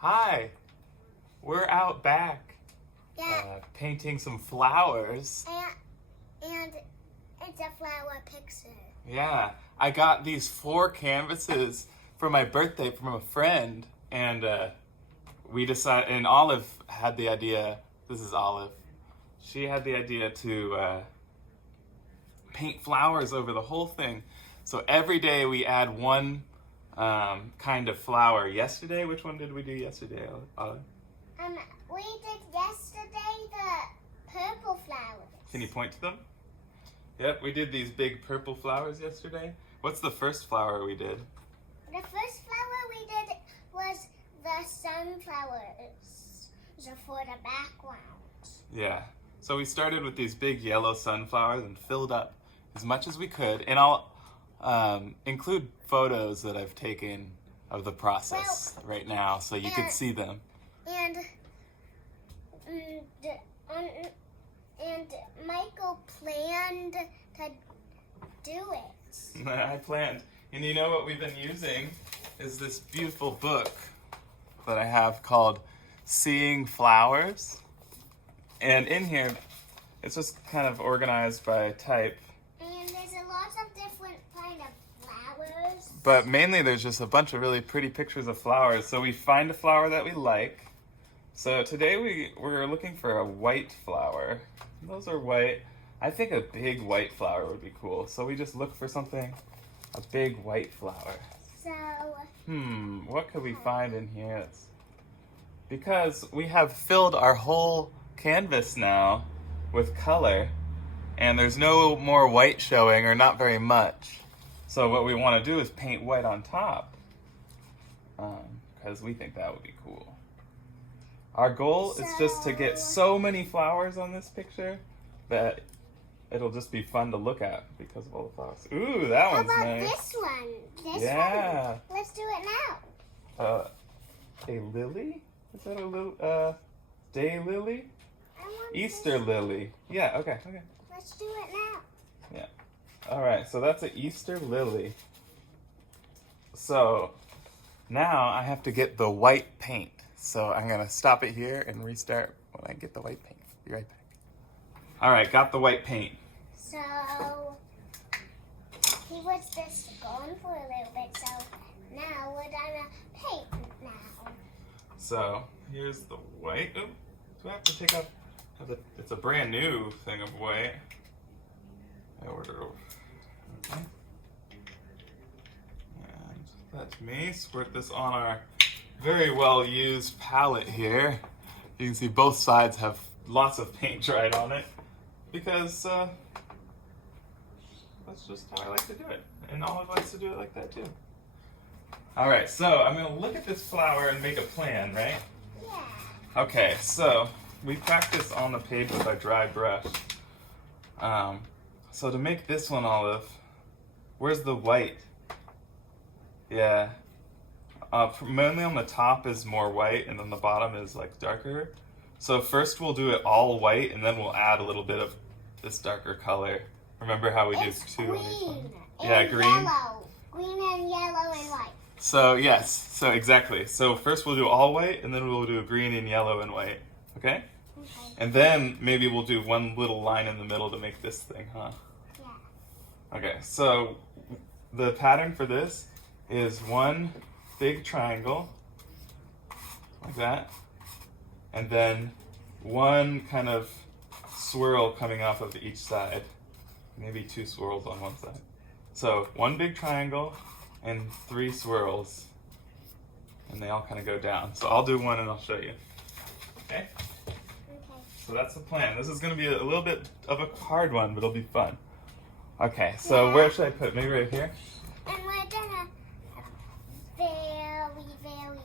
Hi, we're out back Yeah, painting some flowers. and it's a flower picture. Yeah, I got these 4 canvases for my birthday from a friend, and we decided, and Olive had the idea, this is Olive, she had the idea to paint flowers over the whole thing. So every day we add one kind of flower. Yesterday, which one did we do yesterday, Olive? We did yesterday the purple flowers. Can you point to them? Yep, we did these big purple flowers yesterday. What's the first flower we did? The first flower we did was the sunflowers, so for the background. Yeah. So we started with these big yellow sunflowers and filled up as much as we could. And I'll include photos that I've taken of the process right now so you can see them. And Michael planned to do it. I planned. And you know what we've been using is this beautiful book that I have called Seeing Flowers. And in here, it's just kind of organized by type. And there's a lot of different kind of flowers. But mainly there's just a bunch of really pretty pictures of flowers. So we find a flower that we like. So today we're looking for a white flower. Those are white. I think a big white flower would be cool. So we just look for something, a big white flower. So, What could we find in here? Because we have filled our whole canvas now with color, and there's no more white showing, or not very much. So what we want to do is paint white on top, because we think that would be cool. Our goal is just to get so many flowers on this picture that it'll just be fun to look at because of all the flowers. Ooh, that how one's about nice. this one? This Yeah. one. Let's do it now. A lily? Is that a little day lily? I want Easter this. lily. Yeah, okay. Let's do it now. All right, so that's an Easter lily. So now I have to get the white paint. So I'm gonna stop it here and restart when I get the white paint. Be right back. All right, got the white paint. So he was just gone for a little bit. So now we're gonna paint now. So here's the white. Oh, do I have to take off? It's a brand new thing of white. I ordered over. Okay. And let me squirt this on our very well used palette here. You can see both sides have lots of paint dried on it because that's just how I like to do it. And Olive likes to do it like that too. All right, so I'm gonna look at this flower and make a plan, right? Yeah. Okay, so we practice on the page with our dry brush. So to make this one, Olive, where's the white? Yeah. Mainly on the top is more white, and then the bottom is like darker. So first we'll do it all white, and then we'll add a little bit of this darker color. Remember how we do two on each one? Yeah, green. Yellow. Green and yellow and white. So yes, so exactly. So first we'll do all white, and then we'll do green and yellow and white. Okay? Okay. And then maybe we'll do one little line in the middle to make this thing, huh? Yeah. Okay, so the pattern for this is one big triangle, like that, and then one kind of swirl coming off of each side. Maybe 2 swirls on one side. So one big triangle and 3 swirls, and they all kind of go down. So I'll do one and I'll show you. Okay? Okay. So that's the plan. This is going to be a little bit of a hard one, but it'll be fun. Okay, so where should I put it? Maybe right here? And we're gonna very, very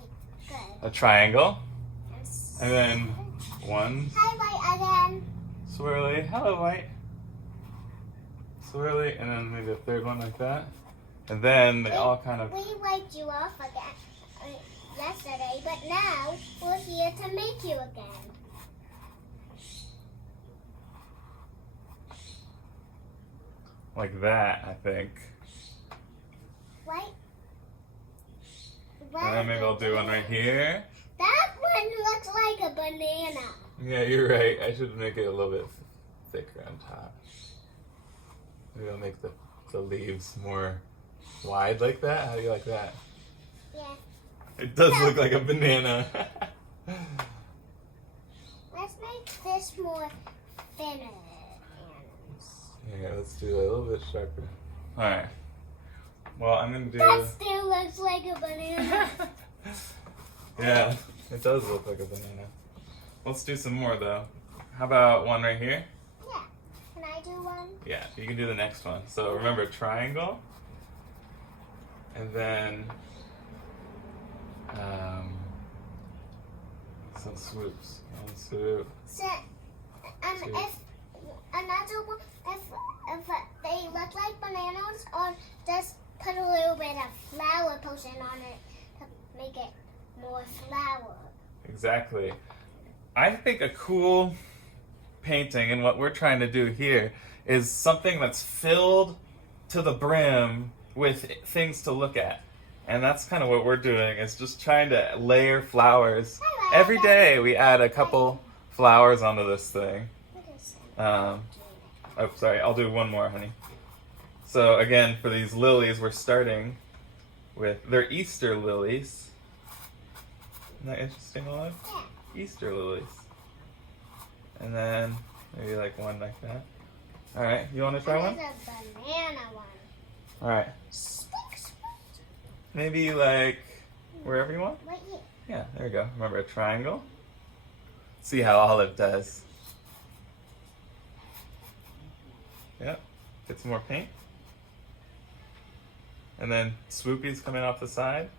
good. A triangle. And And then one hi, white again. swirly. Hello, white. Swirly, and then maybe a third one like that. And then they all kind of... We wiped you off again yesterday, but now we're here to make you again. like that, I think. White. And then maybe I'll do one right here. That looks like a banana. Yeah, you're right. I should make it a little bit thicker on top. Maybe I'll make the leaves more wide like that. How do you like that? Yeah. It does look like a banana. Let's make this more thinner. Yeah, let's do it a little bit sharper. Alright. Well, I'm gonna do. That still looks like a banana. Yeah, it does look like a banana. Let's do some more though. How about one right here? Yeah. Can I do one? Yeah, you can do the next one. So remember triangle, and then some swoops. One swoop. So, if another one, if they look like bananas, or just put a little bit of flower potion on it to make it more flower. Exactly. I think a cool painting, and what we're trying to do here, is something that's filled to the brim with things to look at. And that's kind of what we're doing, is just trying to layer flowers. Every day we add a couple flowers onto this thing. Oh, sorry, I'll do one more, honey. So again, for these lilies, we're starting with, they're Easter lilies. Isn't that interesting, Olive? Yeah. Easter lilies. And then maybe like one like that. All right, you want to try one? There's a banana one. All right, maybe like wherever you want. Right here. Yeah, there you go. Remember a triangle. See how Olive does. Yep, get some more paint. And then swoopies coming off the side.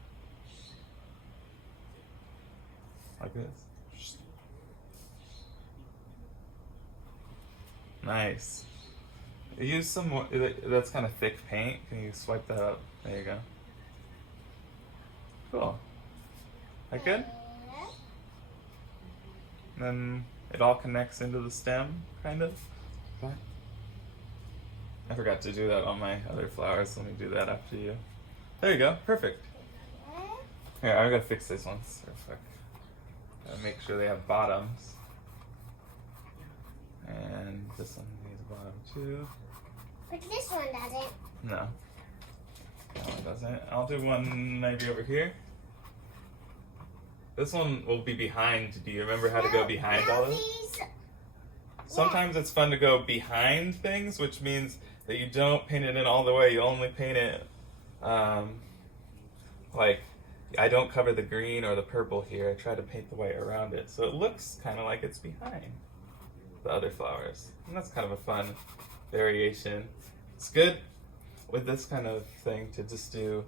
Like this. Nice. Use some more, that's kind of thick paint. Can you swipe that up? There you go. Cool. That good? And then it all connects into the stem, kind of. What? I forgot to do that on my other flowers. Let me do that after you. There you go. Perfect. Here, I gotta fix this one real quick. Gotta make sure they have bottoms. And this one needs a bottom too. But this one doesn't. No. That one doesn't. I'll do one maybe over here. This one will be behind. Do you remember how to go behind all this? Sometimes it's fun to go behind things, which means that you don't paint it in all the way. You only paint it, like, I don't cover the green or the purple here. I try to paint the white around it. So it looks kind of like it's behind the other flowers. And that's kind of a fun variation. It's good with this kind of thing to just do,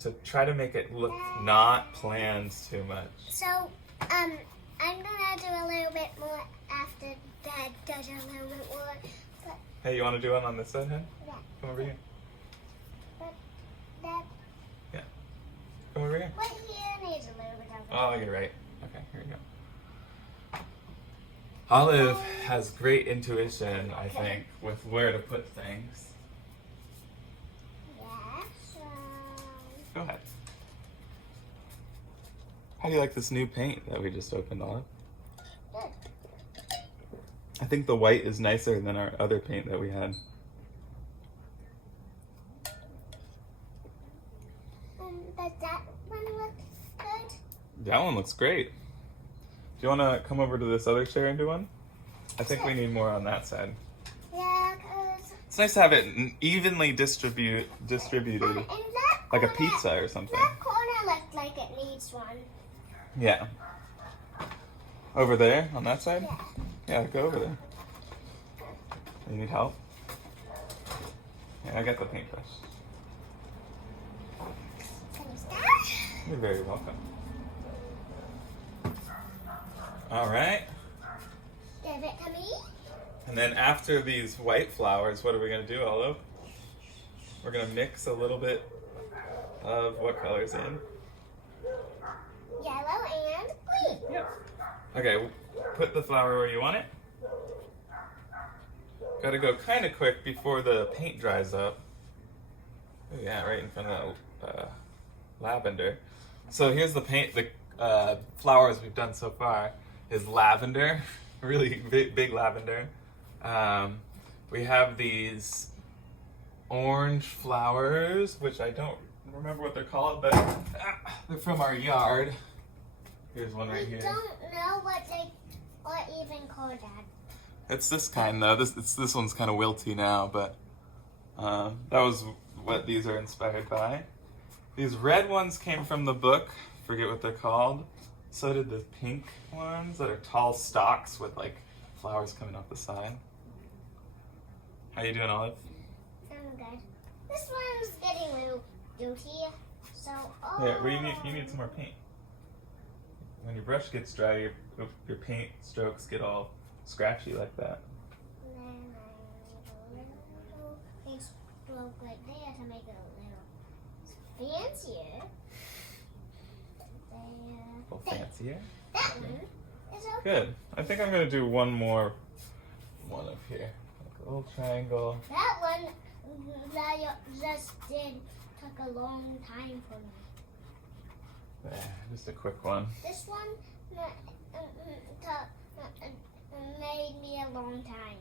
to try to make it look not planned too much. So, I'm gonna do a little bit more after Dad does a little bit more. But, Hey, you want to do one on this side, hun? yeah. Come over here. But Dad, Come over here. what here needs a little bit of Oh, you're right. Okay, here we go. Olive has great intuition, I think, with where to put things. Yeah, so... Go ahead. How do you like this new paint that we just opened, Olive? Good. I think the white is nicer than our other paint that we had. Does that one look good? That one looks great. Do you want to come over to this other chair and do one? I think we need more on that side. Yeah, because... It's nice to have it evenly distributed, in that like a corner- pizza or something. That corner looks like it needs one. Yeah. Over there, on that side? Yeah. Yeah, go over there. You need help? Yeah, I got the paintbrush. Can you start? You're very welcome. All right. Give it to me. And then after these white flowers, what are we going to do, Olive? We're going to mix a little bit of what color's in? Yellow and green. Yep. Okay, put the flower where you want it. Got to go kind of quick before the paint dries up. Oh yeah, right in front of the lavender. So here's the paint, the flowers we've done so far is lavender, really big lavender. We have these orange flowers, which I don't remember what they're called, but they're from our yard. Here's one right here. We don't know what they are even called, Dad. It's this kind though. This one's kind of wilty now, but that was what these are inspired by. These red ones came from the book. Forget what they're called. So did the pink ones that are tall stalks with like flowers coming off the side. How you doing, Olive? I'm good. This one's getting a little dirty, so Yeah, you need some more paint. When your brush gets dry, your paint strokes get all scratchy like that. And then I need a little big stroke right there to make it a little fancier. A little fancier. That one is okay. Good. I think I'm gonna do one up here, like a little triangle. That one that you just did took a long time for me. There, just a quick one. This one made me a long time.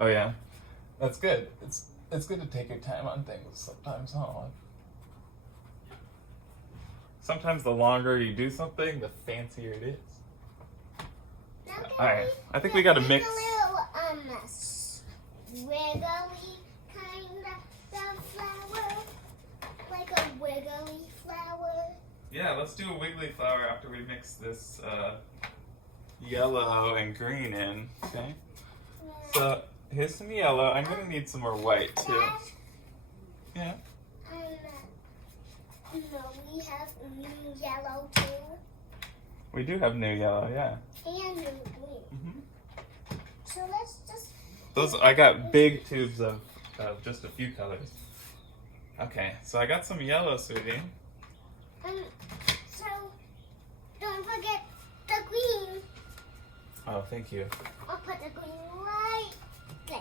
Oh yeah, that's good. It's good to take your time on things sometimes, huh? Sometimes the longer you do something, the fancier it is. Now All right, I think we got to mix. A little wiggly kind of flower, like a wiggly flower. Yeah, let's do a wiggly flower after we mix this yellow and green in. Okay. So here's some yellow. I'm gonna need some more white too. Dad, Yeah. no, we have new yellow too, We do have new yellow. Yeah. and new green. hmm So let's just. Those I got big tubes of just a few colors. Okay, so I got some yellow, sweetie. So don't forget the green. Oh, thank you. I'll put the green right there.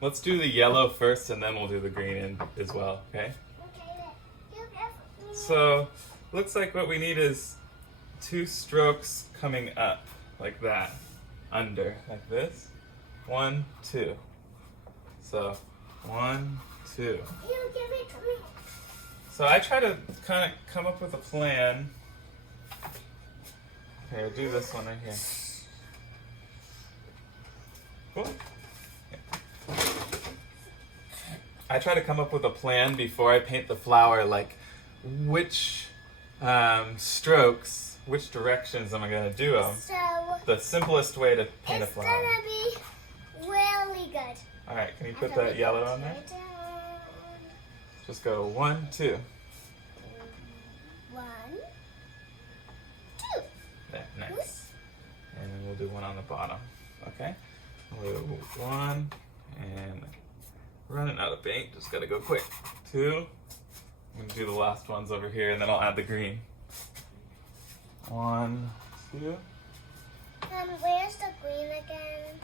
Let's do the yellow first, and then we'll do the green in as well. Okay. Okay, you have. So looks like what we need is 2 strokes coming up like that, under like this. 1, 2. So 1, 2. You give it to me. So I try to kind of come up with a plan. Okay, I'll do this one right here. Cool. I try to come up with a plan before I paint the flower, like which strokes, which directions am I going to do them. So The simplest way to paint a it's flower. gonna be really good. All right, can you put that yellow on there? Just go 1, 2. 1, 2. There, nice. And then we'll do one on the bottom. Okay? We'll do 1 and running out of paint. Just gotta go quick. 2. I'm gonna do the last ones over here and then I'll add the green. 1, 2. Where's the green again?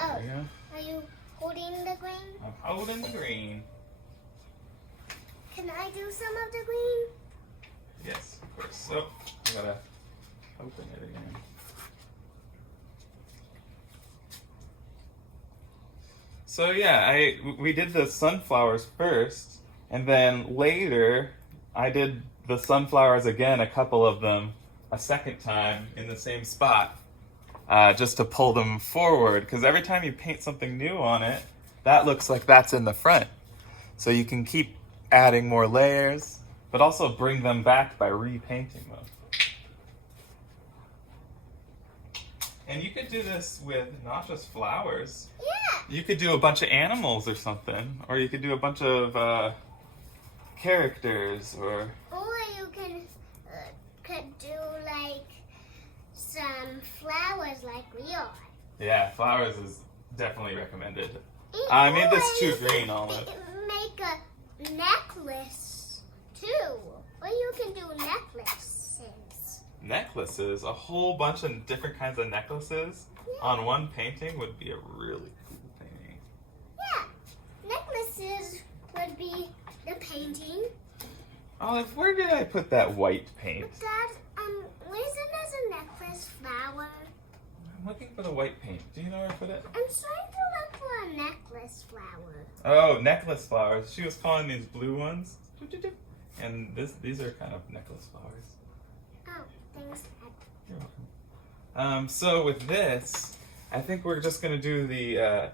Oh, There you go. are you holding the green? I'm holding the green. Can I do some of the green? Yes, of course. So I gotta open it again. So yeah, we did the sunflowers first, and then later I did the sunflowers again, a couple of them, a second time in the same spot, just to pull them forward. Because every time you paint something new on it, that looks like that's in the front. So you can keep adding more layers, but also bring them back by repainting them. And you could do this with not just flowers. Yeah. You could do a bunch of animals or something, or you could do a bunch of characters, or you could do like some flowers like we are. yeah, flowers is definitely recommended. I made this too green, Olive. Make a necklace too. Or you can do necklaces. Necklaces, a whole bunch of different kinds of necklaces on one painting would be a really cool painting. Yeah. Necklaces would be the painting. Olive, where did I put that white paint? But Dad, isn't this a necklace flower? I'm looking for the white paint. Do you know where I put it? I'm trying to look for a necklace flower. Oh, necklace flowers. She was calling these blue ones. And these are kind of necklace flowers. Oh, thanks. You're welcome. So with this, I think we're just gonna do the, I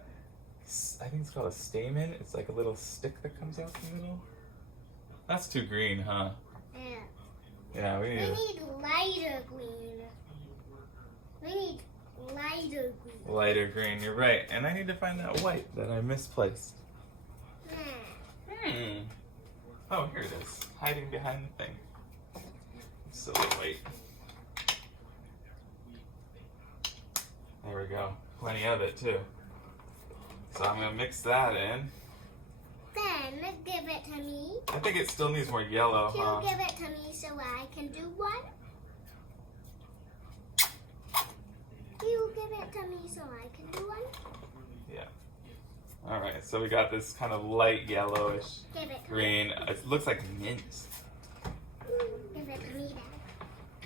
think it's called a stamen. It's like a little stick that comes out the middle. That's too green, huh? Yeah. Yeah, we We need need lighter green. We need lighter green. lighter green. You're right. And I need to find that white that I misplaced. Oh, here it is. Hiding behind the thing. Silly white. There we go. Plenty of it, too. So I'm going to mix that in. Then give it to me. I think it still needs more yellow, huh? You give it to me so I can do one. You give it to me so I can do one. Yeah. All right, so we got this kind of light yellowish Give it to green. It looks like mint. me. Give it to me,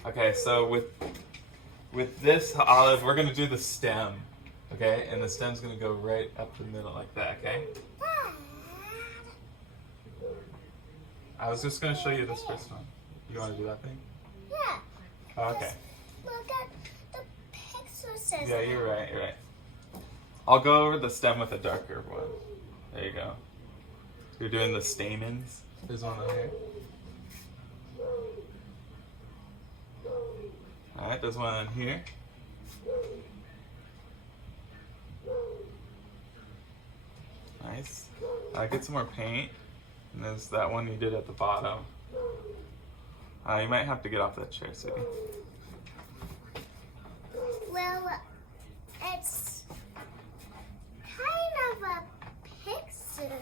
Dad. Okay, so with this olive, we're gonna do the stem. Okay, and the stem's gonna go right up the middle like that. Okay. Dad. I was just gonna show you this first one. You want to do that thing? Yeah. Oh, okay. Look at the picture says. Yeah, you're right. You're right. I'll go over the stem with a darker one. There you go. You're doing the stamens. There's one over here. All right, there's one on here. Nice. Get some more paint. And there's that one you did at the bottom. You might have to get off that chair, Sweetie. Well, it's kind of a picture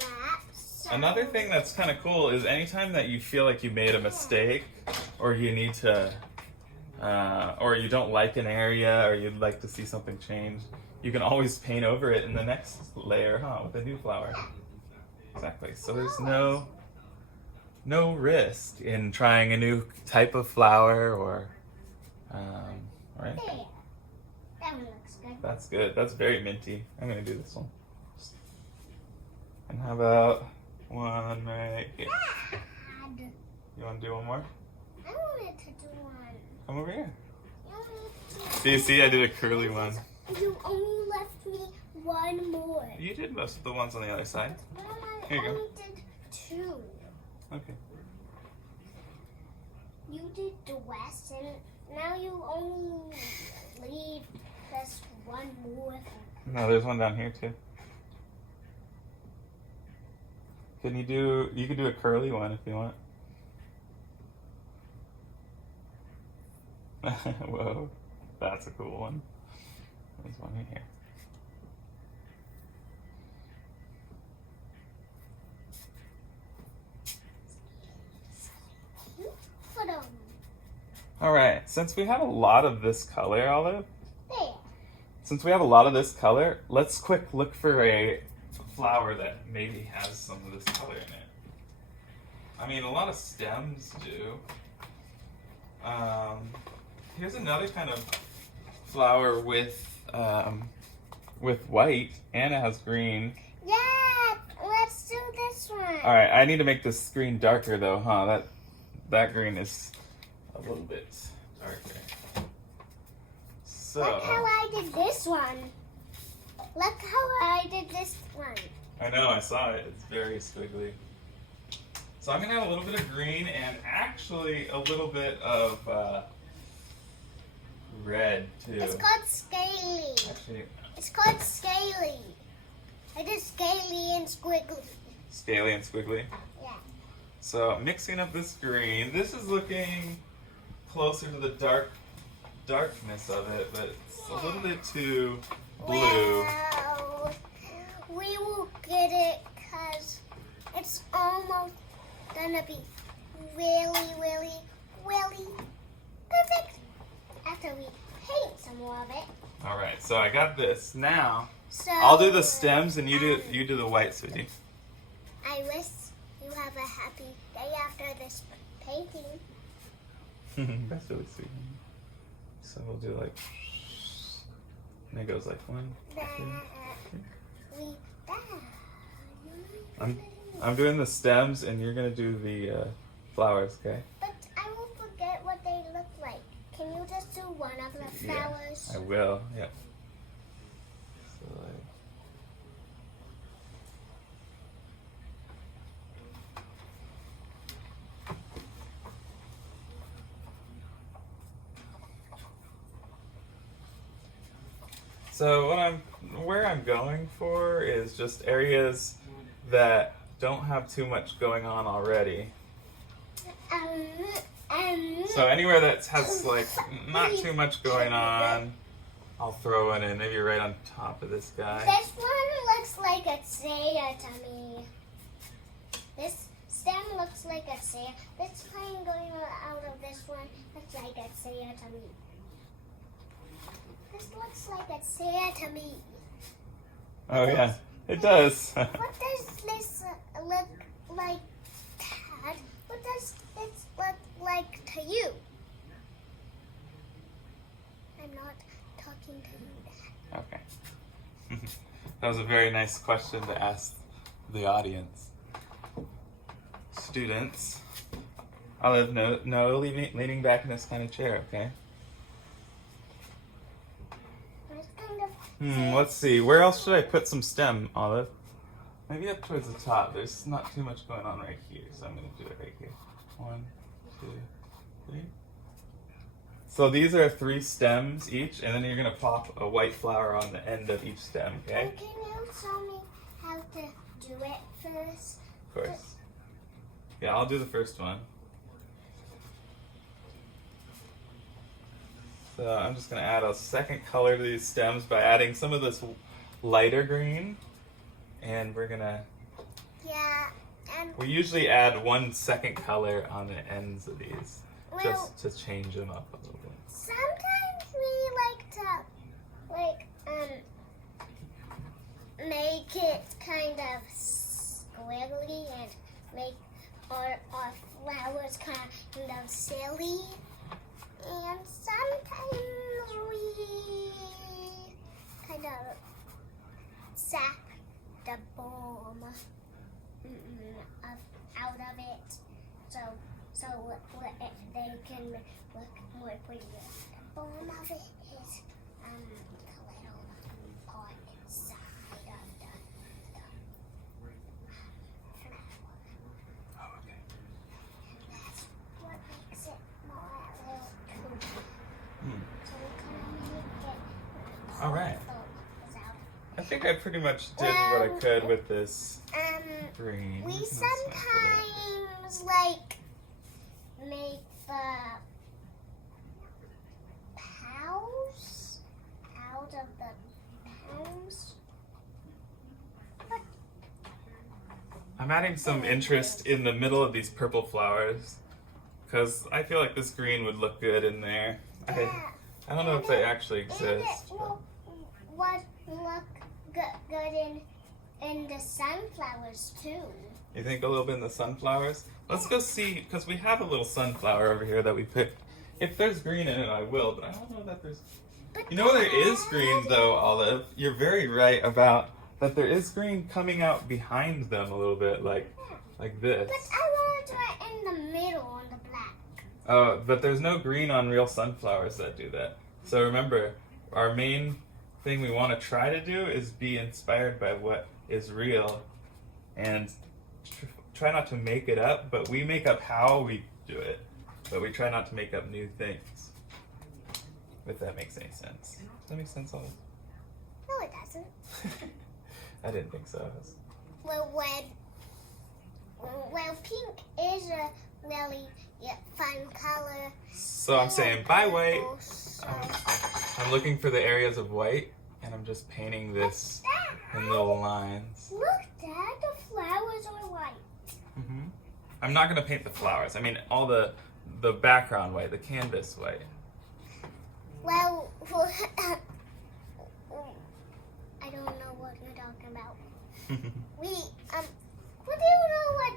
map. So Another thing that's kind of cool is anytime that you feel like you made a mistake, or you need to, or you don't like an area, or you'd like to see something change, you can always paint over it in the next layer, huh, with a new flower. Exactly. So there's no risk in trying a new type of flower, or, right? There. That one looks good. That's good. That's very minty. I'm gonna do this one. And how about one right here? Dad, You want to do one more? I wanted to do one. Come over here. You See, I did a curly one. only left me one more. You did most of the ones on the other side. Mom, I Here you go. only did two. Okay. You did the west, and now you only leave just one more thing. No, there's one down here too. You could do a curly one if you want. Whoa, that's a cool one. There's one in here. Put 'em All right, since we have a lot of this color, Olive, there. since we have a lot of this color, let's quick look for a flower that maybe has some of this color in it. I mean, a lot of stems do. Here's another kind of flower with white, and it has green. Yeah, let's do this one. All right, I need to make this green darker though, huh? That green is a little bit darker. So Look how I did this one. Look how I did this one. I know, I saw it. It's very squiggly. So I'm gonna add a little bit of green and actually a little bit of red too. It's called scaly. Actually, It's called scaly. I did scaly and squiggly. scaly and squiggly. Yeah. So mixing up this green. This is looking closer to the darkness of it, but it's a little bit too blue. Well, we will get it because it's almost gonna be really, really, really perfect after we paint some more of it. All right, so I got this. Now So I'll do the stems and you do the white, sweetie. I wish you have a happy day after this painting. That's really sweet. So we'll do like, and it goes like 1, 2. I'm doing the stems, and you're gonna do the flowers, okay? But I will forget what they look like. Can you just do one of the flowers? I will. Yep. So like. So where I'm going for is just areas that don't have too much going on already. So anywhere that has like not too much going on, I'll throw it in, maybe right on top of this guy. This one looks like a Seiya to me. This stem looks like a Seiya. This plane going out of this one looks like a Seiya to me. This looks like a Seiya to me. Oh yeah, it does. What does this look like, Dad? What does this look like to you? I'm not talking to you, Dad. Okay. That was a very nice question to ask the audience. Students, Olive, no leaning back in this kind of chair, okay? Let's see. Where else should I put some stem, Olive? Maybe up towards the top. There's not too much going on right here, so I'm going to do it right here. 1, 2, 3. So these are 3 stems each, and then you're going to pop a white flower on the end of each stem, okay? And can you show me how to do it first? Of course. Yeah, I'll do the first one. So I'm just going to add a second color to these stems by adding some of this lighter green. And we're going to... Yeah, and... We usually add 1 second color on the ends of these, Well, just to change them up a little bit. sometimes we like to, make it kind of squiggly and make our flowers kind of silly. And sometimes we kind of sap the bomb out of it, so they can look more pretty. The bomb of it is the little part inside of the flower. Oh, okay. That's what makes it more a little cool. Hmm. So we kind of make it. All right. Without. I think I pretty much did what I could with this green. We That's not sometimes like make the petals out of the palms. I'm adding some interest in the middle of these purple flowers because I feel like this green would look good in there. I don't know if they actually And exist. it will look good in the sunflowers too. You think a little bit in the sunflowers? Let's go see, because we have a little sunflower over here that we picked. If there's green in it, I will, but I don't know that there's... But You know there is green though, Olive. You're very right about that there is green coming out behind them a little bit, like this. But I want to do it in the middle on the black. But there's no green on real sunflowers that do that. So remember, our main thing we want to try to do is be inspired by what is real and try not to make it up, but we make up how we do it. But we try not to make up new things. If that makes any sense. Does that make sense, Olive? No, it doesn't. I didn't think so. Well, pink is a really fun color. So I'm saying bye white. So, I'm looking for the areas of white, and I'm just painting this in little lines. look, Dad, the flowers are white. I'm not going to paint the flowers. I mean, all the background white, the canvas white. Well, I don't know what you're talking about. What do you know what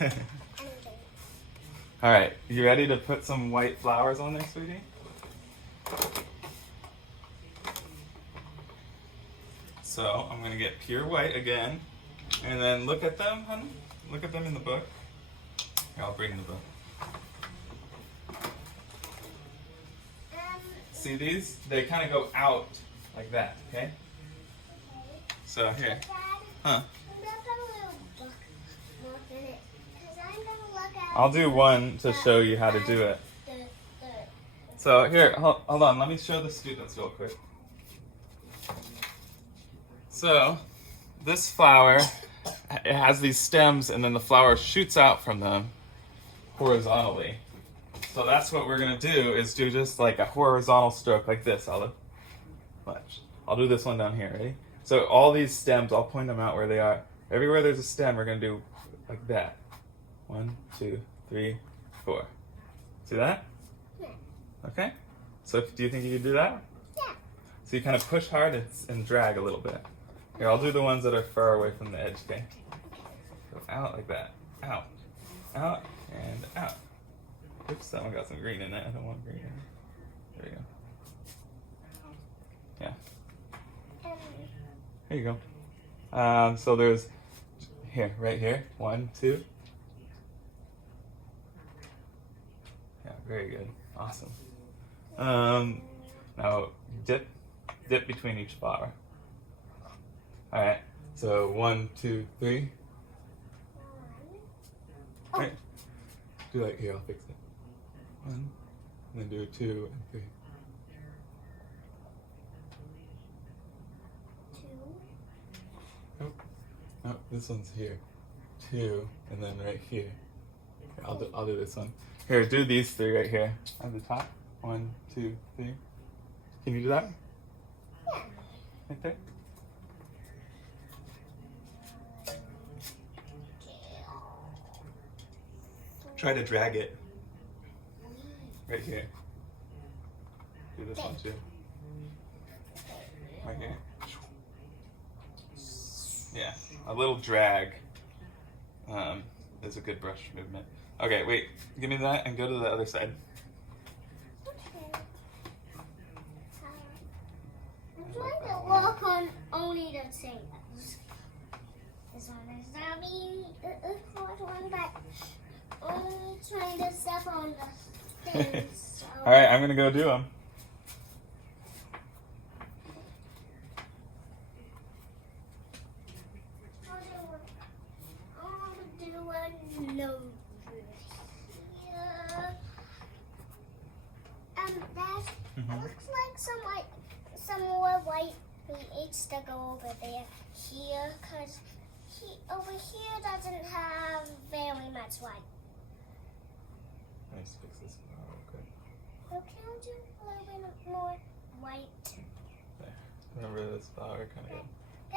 Anything. All right, you ready to put some white flowers on there, sweetie? So I'm gonna get pure white again, and then look at them, honey. Look at them in the book. Here, I'll bring the book. See these? They kind of go out like that, okay? So here, Dad, huh? I'm gonna put a little bookmark in it, 'cause I'm gonna look at. I'll do one to show you how to do it. The So here, hold on. Let me show the students real quick. So this flower, it has these stems, and then the flower shoots out from them horizontally. So that's what we're gonna do, is do just like a horizontal stroke like this, Olive. Watch. I'll do this one down here, ready? So all these stems, I'll point them out where they are. Everywhere there's a stem, we're gonna do like that. 1, 2, 3, 4. See that? Yeah. Okay. So do you think you can do that? Yeah. So you kind of push hard and drag a little bit. Here, I'll do the ones that are far away from the edge, okay? Go out like that. Out. Out and out. Oops, that one got some green in it. I don't want green in it. There you go. Yeah. Here you go. So there's here, right here. 1, 2. Yeah, very good. Awesome. Now dip between each flower. All right. So 1, 2, 3. Oh. Right. Do like here. I'll fix it. 1, and then do 2 and 3. 2. Oh, this one's here. 2, and then right here. Here, I'll do this one. Here, do these 3 right here at the top. 1, 2, 3. Can you do that? Yeah. Right there. Try to drag it. Right here. Do this one too. Right here. Yeah, a little drag is a good brush movement. Okay, wait. Give me that and go to the other side. Okay. I'm trying to walk on only the things. This one is gonna be a hard one, but only trying to step on the things. So. All right, I'm gonna go do them. I'll do a nose here. That looks like some more white needs to go over there here, cause over here doesn't have very much white. Nice, fix this one real quick. So can I do a little bit more white? There. Remember this flower kind of good.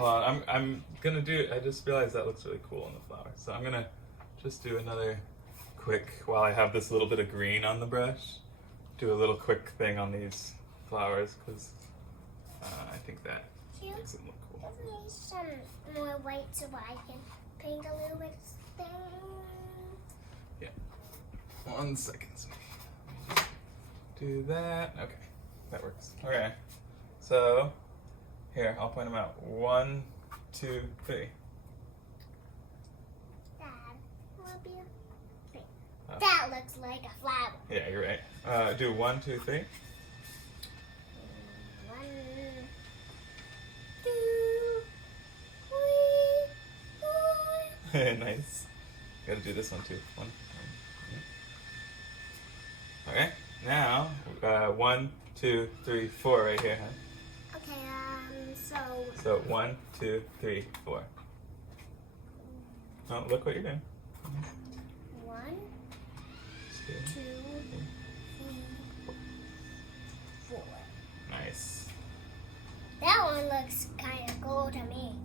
Well, I'm gonna do. I just realized that looks really cool on the flower, so I'm gonna just do another quick while I have this little bit of green on the brush. Do a little quick thing on these flowers because I think that Here, makes it look cool. give me some more white so I can paint a little bit of thing. 1 second. Do that. Okay, that works. Okay, so here I'll point them out. 1, 2, 3. Dad, will be a Oh. That looks like a flower. Yeah, you're right. Do 1, 2, 3. 1, 2, 3, 4. Nice. Gotta do this one too. 1. Okay. Now 1, 2, 3, 4 right here, huh? Okay, So 1, 2, 3, 4. Oh, look what you're doing. 1, 2, 3, 4. Nice. That one looks kind of cool to me.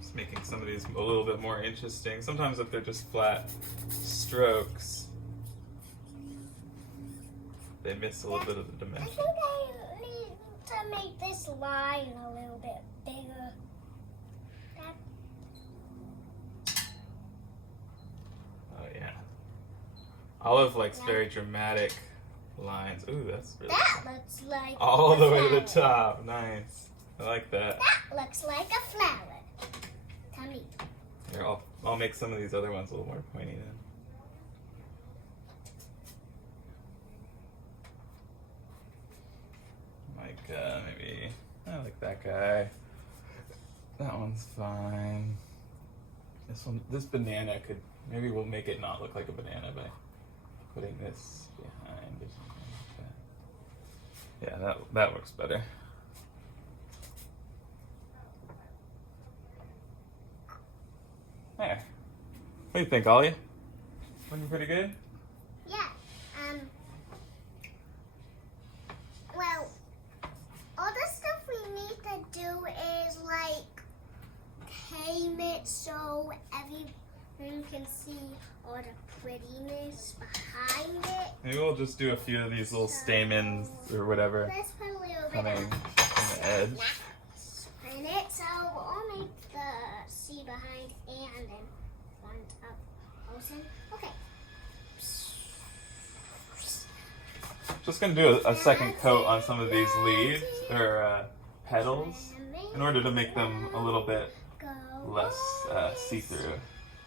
Just making some of these a little bit more interesting. Sometimes if they're just flat strokes, they miss a little bit of the I dimension. think I need to make this line a little bit bigger. Olive likes Yeah. very dramatic lines. Ooh, that's really That cool. looks like All a the way to the flower. top. Nice. I like that. That looks like a flower. Tell me. Here, I'll make some of these other ones a little more pointy then. Like maybe I like that guy. That one's fine. This banana could, maybe we'll make it not look like a banana by putting this behind or something like that. Yeah, that looks better. There. What do you think, Ollie? Looking pretty good? Yeah. Well, all the stuff we need to do is like tame it so everyone can see all the prettiness behind it. Maybe we'll just do a few of these little stamens or whatever Let's put a little bit coming of from the edge. in it, so we'll make the C behind and in front of Ocean. Okay. Just gonna do a second coat on some of these leaves or petals in order to make them a little bit less see-through.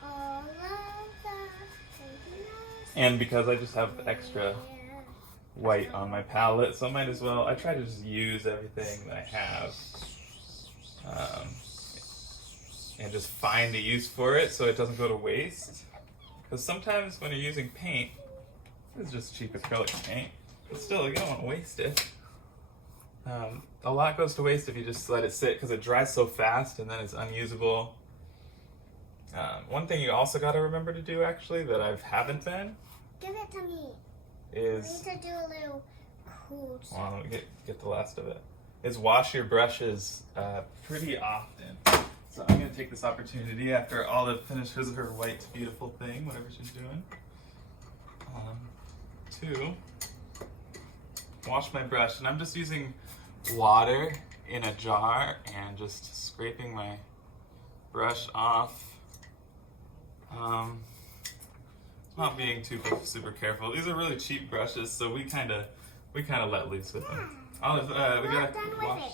All of the And because I just have extra white on my palette, so I might as well, I try to just use everything that I have and just find a use for it so it doesn't go to waste. Because sometimes when you're using paint, it's just cheap acrylic paint, but still you don't want to waste it. A lot goes to waste if you just let it sit because it dries so fast and then it's unusable. One thing you also got to remember to do actually that I haven't been give it to me. is, I need to do a little cool. well, let me get the last of it, is wash your brushes pretty often. So I'm going to take this opportunity after Olive finishes her white beautiful thing, whatever she's doing, to wash my brush. And I'm just using water in a jar and just scraping my brush off. Not being too super careful. These are really cheap brushes, so we kind of let loose with them. Olive, we Not done with gotta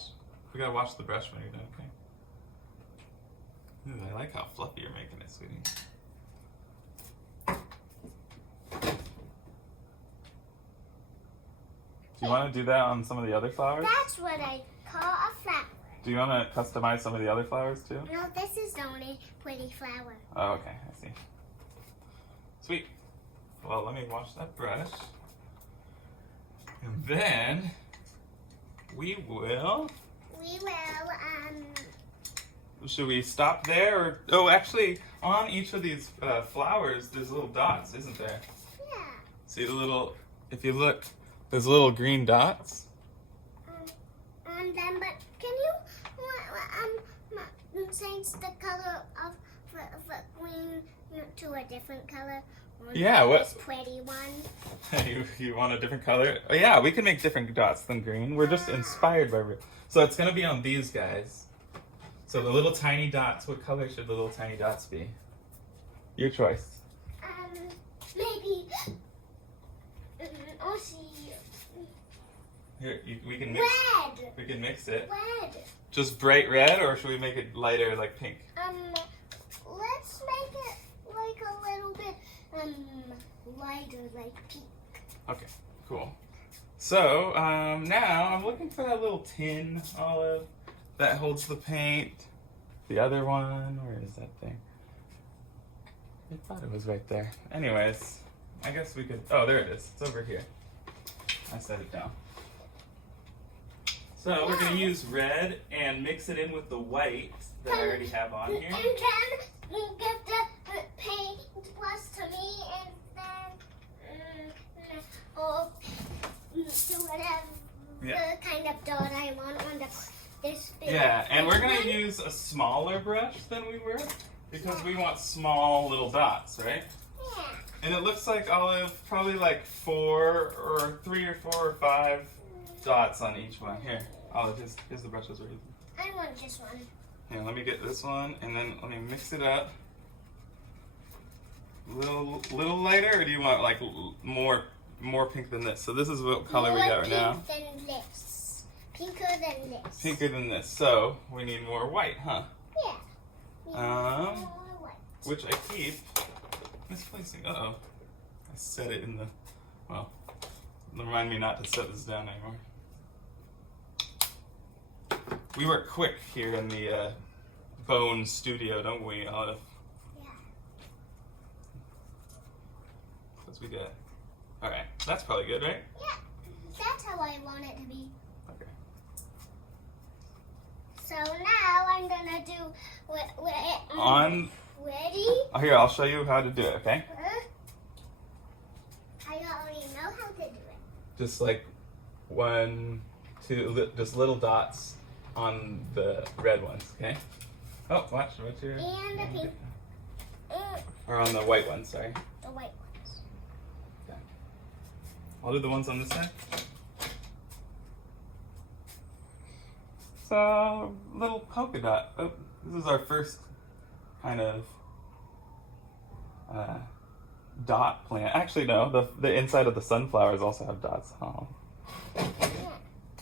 it. wash the brush when you're done. Okay. Ooh, I like how fluffy you're making it, sweetie. Do you want to do that on some of the other flowers? That's what I call a flower. Do you want to customize some of the other flowers too? No, this is the only pretty flower. Oh, okay, I see. Sweet. Well, let me wash that brush. And then we will. We will, Should we stop there? Or, oh, actually, on each of these flowers, there's little dots, isn't there? yeah. See the little, if you look, there's little green dots. And then, but can you change the color of the green to a different color? Yeah, what- This pretty one. You want a different color? Oh, yeah, we can make different dots than green. We're just inspired by. So it's gonna be on these guys. So the little tiny dots. What color should the little tiny dots be? Your choice. Maybe. Oh, see. Here, we can mix. Red. We can mix it. Red. Just bright red, or should we make it lighter, like pink? Let's make it like a little bit lighter, like pink. Okay, cool. So now I'm looking for that little tin, Olive, that holds the paint. The other one, where is that thing? I thought it was right there. Anyways, I guess we could. Oh, there it is. It's over here. I set it down. So we're gonna use red and mix it in with the white that I already have on here. And then give the paint plus to me, and then or do whatever Yeah. kind of dot I want on this big. Yeah, and we're gonna one. use a smaller brush than we were because we want small little dots, right? Yeah. And it looks like Olive probably like 3 or 4 or 5 dots on each one. Here, Olive, here's the brushes. I want this one. Here, let me get this one, and then let me mix it up. little lighter, or do you want like more pink than this? So this is what color we got right now. More pink than this. Pinker than this. Pinker than this. So we need more white, huh? Yeah. More white. Which I keep misplacing. Uh-oh. I set it in the, well, remind me not to set this down anymore. We work quick here in the Bone studio, don't we, Olive? Yeah. Because we did. Alright, that's probably good, right? Yeah. That's how I want it to be. Okay. So now I'm gonna do On. Ready? Oh, here, I'll show you how to do it, okay? I already know how to do it. Just like 1, 2, just little dots on the red ones, okay? Oh, watch your... And the pink. Or on the white ones, sorry. The white ones. Okay. I'll do the ones on this side. So, little polka dot. Oh, this is our first kind of dot plant. Actually, no, the inside of the sunflowers also have dots. Oh.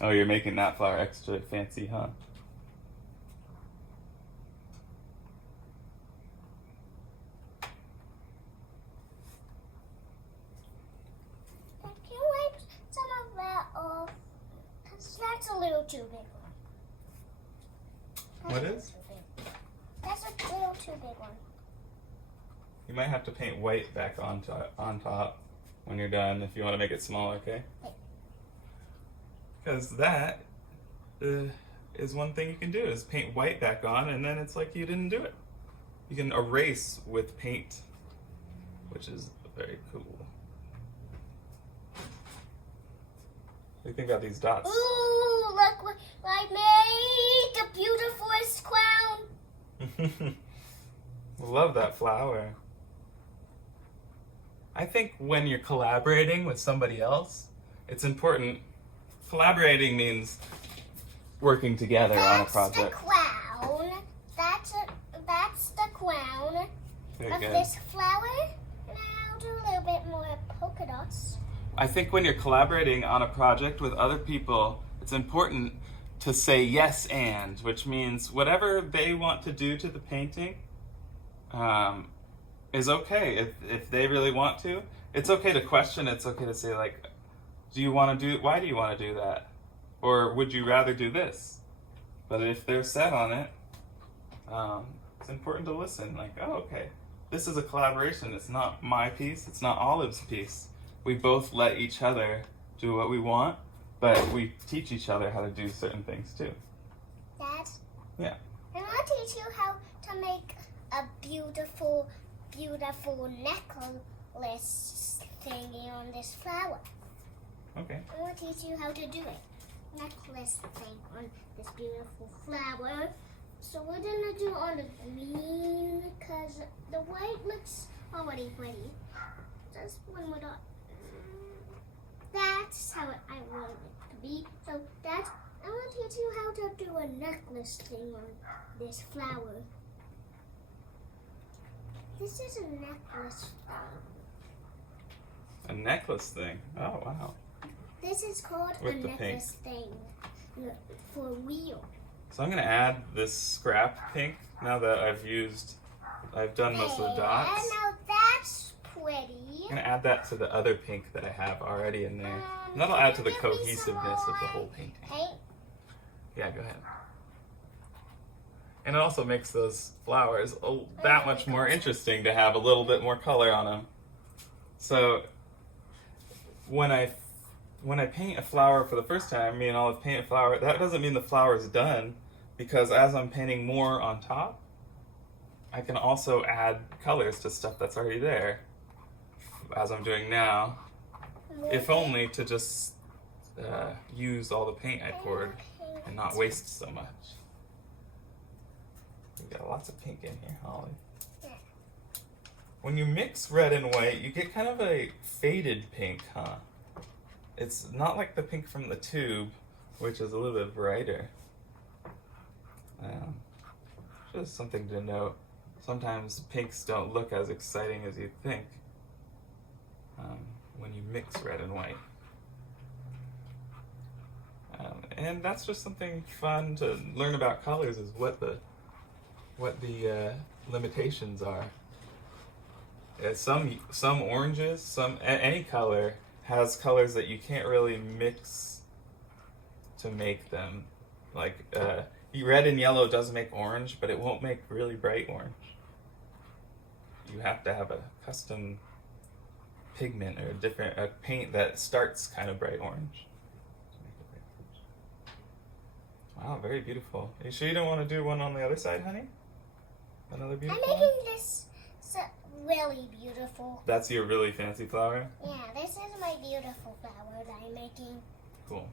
Oh, you're making that flower extra fancy, huh? Can you wipe some of that off? Because that's a little too big one. What is? That's a little too big one. You might have to paint white back on top when you're done if you want to make it smaller, okay? Because that is one thing you can do, is paint white back on, and then it's like you didn't do it. You can erase with paint, which is very cool. What do you think about these dots? Ooh, look what I made! The beautifulest crown! Love that flower. I think when you're collaborating with somebody else, it's important. Collaborating means working together on a project. That's the crown. That's the crown Very of good. this flower. And I'll do a little bit more polka dots. I think when you're collaborating on a project with other people, it's important to say yes and, which means whatever they want to do to the painting is okay. If they really want to, it's okay to question. It's okay to say, like, why do you want to do that? Or would you rather do this? But if they're set on it, it's important to listen. Like, oh, okay, this is a collaboration. It's not my piece. It's not Olive's piece. We both let each other do what we want, but we teach each other how to do certain things too. Dad? Yeah. I want to teach you how to make a beautiful, beautiful necklace thingy on this flower. Okay. I want to teach you how to do it. Necklace thing on this beautiful flower. So we're gonna do on the green because the white looks already pretty. Just one more dot. That's how I want it to be. So that's, I want to teach you how to do a necklace thing on this flower. This is a necklace. A necklace thing. Oh, wow. This is called With a the necklace thing for real. So I'm gonna add this scrap pink now that I've done most of the dots. Now that's pretty. I'm gonna add that to the other pink that I have already in there. And that'll add to the Give me some cohesiveness of the more whole painting. paint. Yeah, go ahead. And it also makes those flowers that much more interesting to have a little bit more color on them. So when I paint a flower for the first time, me and Olive paint a flower, that doesn't mean the flower is done, because as I'm painting more on top, I can also add colors to stuff that's already there, as I'm doing now, if only to just use all the paint I poured and not waste so much. We got lots of pink in here, Holly. When you mix red and white, you get kind of a faded pink, huh? It's not like the pink from the tube, which is a little bit brighter. Just something to note. sometimes pinks don't look as exciting as you think when you mix red and white. And that's just something fun to learn about colors, is what the limitations are. Some oranges, any color has colors that you can't really mix to make them. Like red and yellow does make orange, but it won't make really bright orange. You have to have a custom pigment or a paint that starts kind of bright orange. Wow, very beautiful. Are you sure you don't want to do one on the other side, honey? Another beautiful I'm one? making this really beautiful. That's your really fancy flower? Yeah, this is my beautiful flower that I'm making. Cool.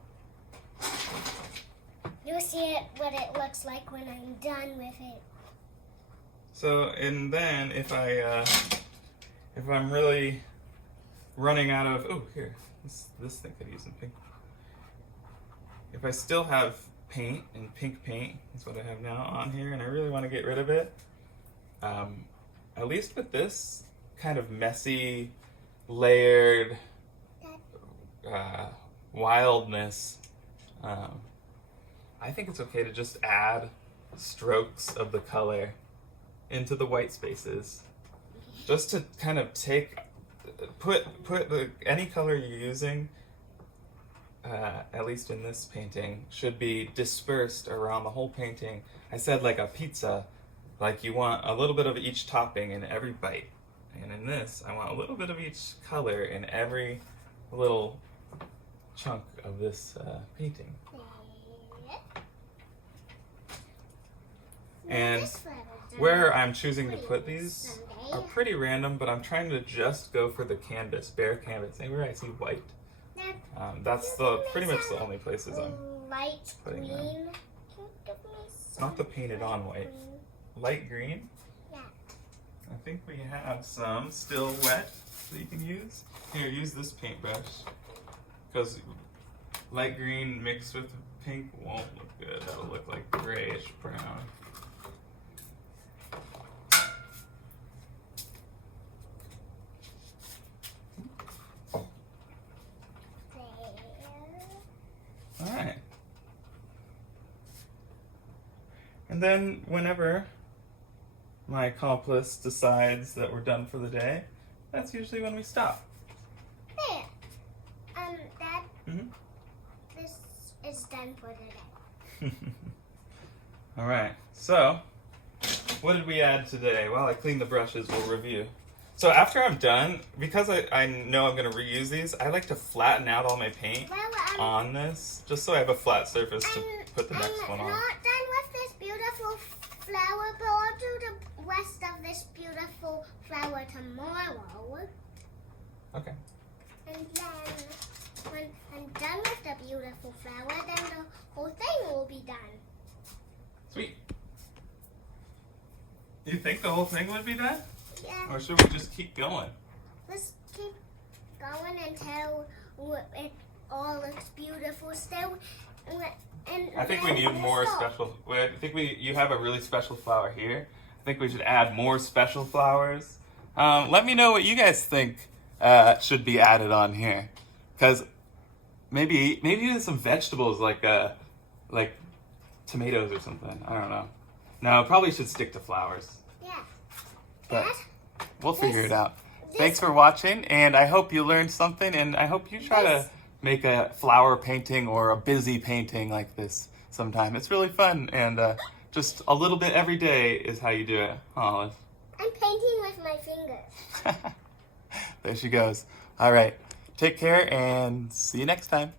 You'll see what it looks like when I'm done with it. So, and then if I'm really running out of, oh, here, this thing could use some pink. If I still have paint, and pink paint is what I have now on here, and I really want to get rid of it, at least with this kind of messy, layered wildness, I think it's okay to just add strokes of the color into the white spaces, just to kind of put any color you're using, at least in this painting, should be dispersed around the whole painting. I said like a pizza, like you want a little bit of each topping in every bite. And in this, I want a little bit of each color in every little chunk of this painting. And where I'm choosing to put these are pretty random, but I'm trying to just go for the canvas, bare canvas. Anywhere I see white. That's pretty much the only places I'm light putting green. them. Not the painted on white. Light green? Yeah. I think we have some still wet that you can use. Here, use this paintbrush. Because light green mixed with pink won't look good. That'll look like grayish brown. Alright. And then whenever my accomplice decides that we're done for the day, that's usually when we stop. There. Dad, Mm-hmm. this is done for the day. Alright, so what did we add today? While I clean the brushes, we'll review. So after I'm done, because I know I'm going to reuse these, I like to flatten out all my paint on this, just so I have a flat surface to put the next one I'm on. not done with this beautiful flower, but I'll do the rest of this beautiful flower tomorrow. Okay. And then when I'm done with the beautiful flower, then the whole thing will be done. Sweet. You think the whole thing would be done? Yeah. Or should we just keep going? Let's keep going until it all looks beautiful still. And I think we need more special. I think you have a really special flower here. I think we should add more special flowers. Let me know what you guys think should be added on here, because maybe even some vegetables like tomatoes or something. I don't know. No, probably should stick to flowers. Yeah. But Dad, we'll figure it out. Thanks for watching, and I hope you learned something, and I hope you try to make a flower painting or a busy painting like this sometime. It's really fun, and just a little bit every day is how you do it. Olive. I'm painting with my fingers. There she goes. All right. Take care, and see you next time.